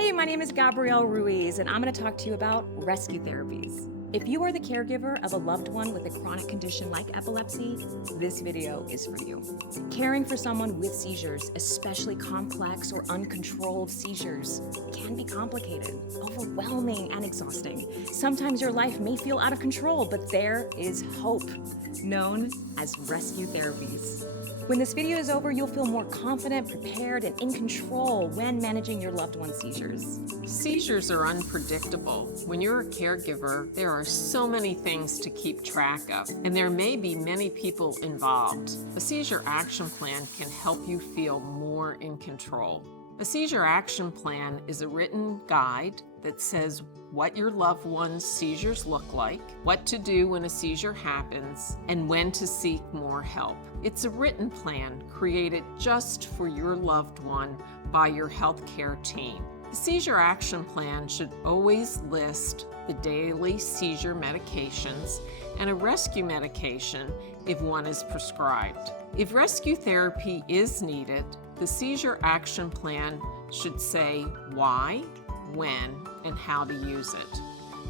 Hey, my name is Gabrielle Ruiz, and I'm going to talk to you about rescue therapies. If you are the caregiver of a loved one with a chronic condition like epilepsy, this video is for you. Caring for someone with seizures, especially complex or uncontrolled seizures, can be complicated, overwhelming, and exhausting. Sometimes your life may feel out of control, but there is hope, known as rescue therapies. When this video is over, you'll feel more confident, prepared, and in control when managing your loved one's seizures. Seizures are unpredictable. When you're a caregiver, there are so many things to keep track of, and there may be many people involved. A seizure action plan can help you feel more in control. A seizure action plan is a written guide that says what your loved one's seizures look like, what to do when a seizure happens, and when to seek more help. It's a written plan created just for your loved one by your healthcare team. The seizure action plan should always list the daily seizure medications and a rescue medication if one is prescribed. If rescue therapy is needed, the seizure action plan should say why, when, and how to use it.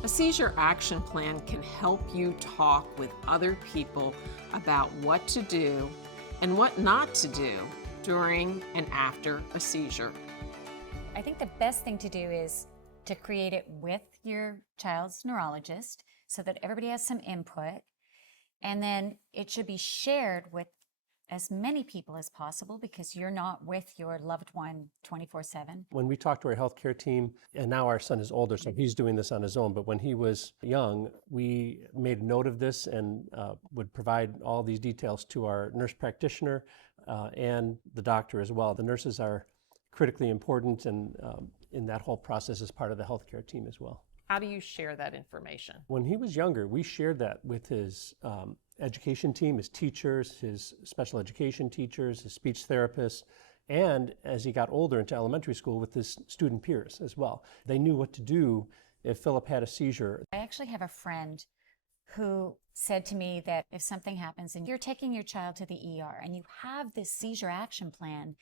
A seizure action plan can help you talk with other people about what to do and what not to do during and after a seizure. I think the best thing to do is to create it with your child's neurologist so that everybody has some input, and then it should be shared with as many people as possible because you're not with your loved one 24/7. When we talk to our healthcare team, and now our son is older, so he's doing this on his own, but when he was young, we made note of this and would provide all these details to our nurse practitioner and the doctor as well. The nurses are critically important and in that whole process as part of the healthcare team as well. How do you share that information? When he was younger, we shared that with his education team, his teachers, his special education teachers, his speech therapists, and as he got older into elementary school with his student peers as well. They knew what to do if Philip had a seizure. I actually have a friend who said to me that if something happens and you're taking your child to the ER and you have this seizure action plan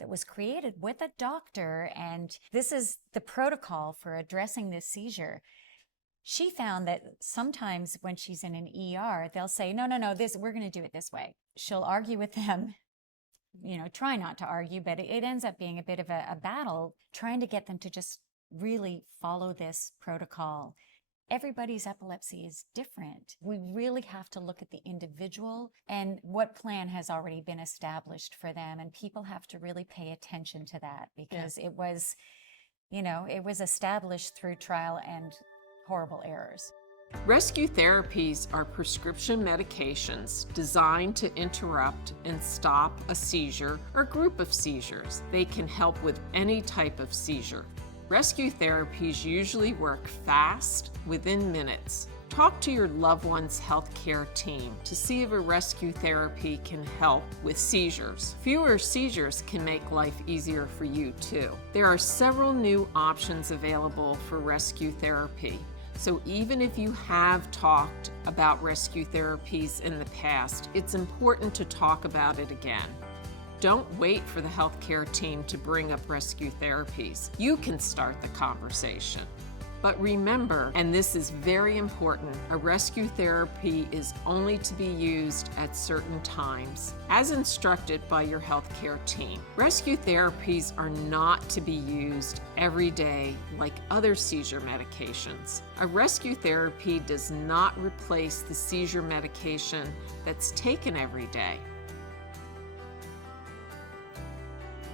that was created with a doctor, and this is the protocol for addressing this seizure. She found that sometimes when she's in an ER, they'll say, no, we're going to do it this way. She'll argue with them, try not to argue, but it ends up being a bit of a battle trying to get them to just really follow this protocol. Everybody's epilepsy is different. We really have to look at the individual and what plan has already been established for them. And people have to really pay attention to that because it was established through trial and horrible errors. Rescue therapies are prescription medications designed to interrupt and stop a seizure or group of seizures. They can help with any type of seizure. Rescue therapies usually work fast, within minutes. Talk to your loved one's healthcare team to see if a rescue therapy can help with seizures. Fewer seizures can make life easier for you too. There are several new options available for rescue therapy. So even if you have talked about rescue therapies in the past, it's important to talk about it again. Don't wait for the healthcare team to bring up rescue therapies. You can start the conversation. But remember, and this is very important, a rescue therapy is only to be used at certain times, as instructed by your healthcare team. Rescue therapies are not to be used every day like other seizure medications. A rescue therapy does not replace the seizure medication that's taken every day.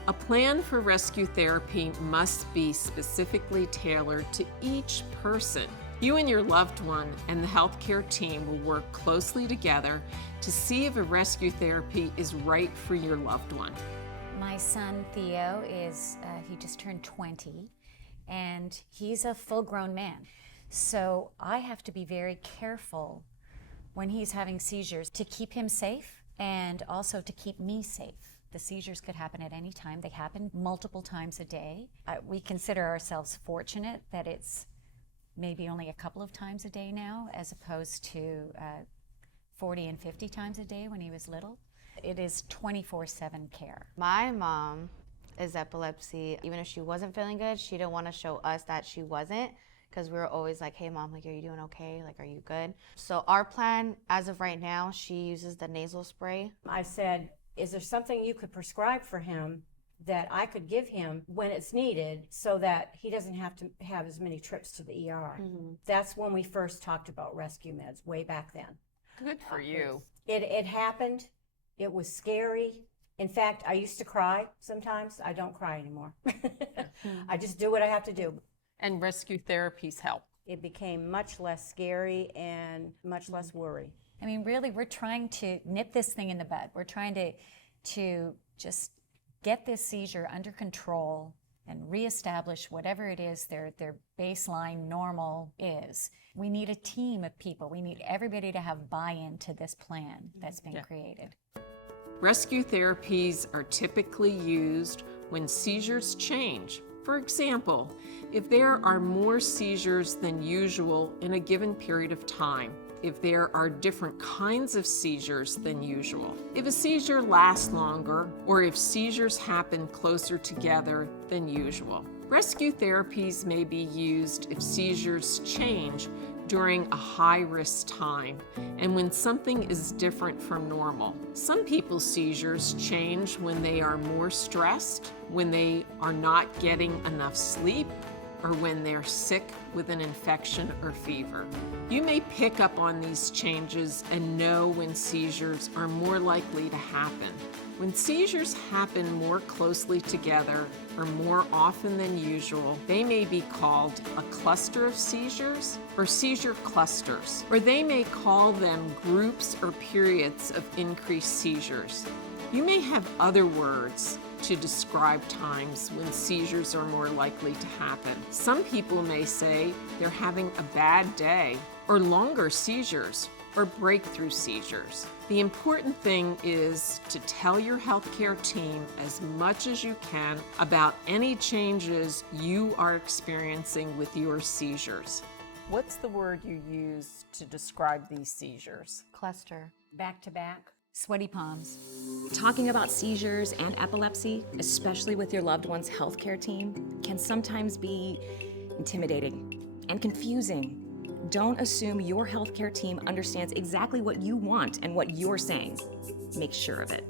A plan for rescue therapy must be specifically tailored to each person. You and your loved one and the healthcare team will work closely together to see if a rescue therapy is right for your loved one. My son Theo he just turned 20 and he's a full-grown man. So I have to be very careful when he's having seizures to keep him safe and also to keep me safe. The seizures could happen at any time. They happen multiple times a day. We consider ourselves fortunate that it's maybe only a couple of times a day now, as opposed to 40 and 50 times a day when he was little. It is 24/7 care. My mom is epilepsy. Even if she wasn't feeling good, she didn't want to show us that she wasn't, because we were always like, hey mom, like, are you doing okay? Like, are you good? So our plan, as of right now, she uses the nasal spray. I said, is there something you could prescribe for him that I could give him when it's needed so that he doesn't have to have as many trips to the ER? That's when we first talked about rescue meds, way back then. Good for you. It happened. It was scary. In fact, I used to cry sometimes. I don't cry anymore. I just do what I have to do. And rescue therapies help. It became much less scary and much less worry. I mean, really, we're trying to nip this thing in the bud. We're trying to just get this seizure under control and reestablish whatever it is their baseline normal is. We need a team of people. We need everybody to have buy-in to this plan that's been created. Rescue therapies are typically used when seizures change. For example, if there are more seizures than usual in a given period of time, if there are different kinds of seizures than usual, if a seizure lasts longer, or if seizures happen closer together than usual. Rescue therapies may be used if seizures change during a high-risk time and when something is different from normal. Some people's seizures change when they are more stressed, when they are not getting enough sleep, or when they're sick with an infection or fever. You may pick up on these changes and know when seizures are more likely to happen. When seizures happen more closely together or more often than usual, they may be called a cluster of seizures or seizure clusters, or they may call them groups or periods of increased seizures. You may have other words to describe times when seizures are more likely to happen. Some people may say they're having a bad day, or longer seizures, or breakthrough seizures. The important thing is to tell your healthcare team as much as you can about any changes you are experiencing with your seizures. What's the word you use to describe these seizures? Cluster. Back to back. Sweaty palms. Talking about seizures and epilepsy, especially with your loved one's healthcare team, can sometimes be intimidating and confusing. Don't assume your healthcare team understands exactly what you want and what you're saying. Make sure of it.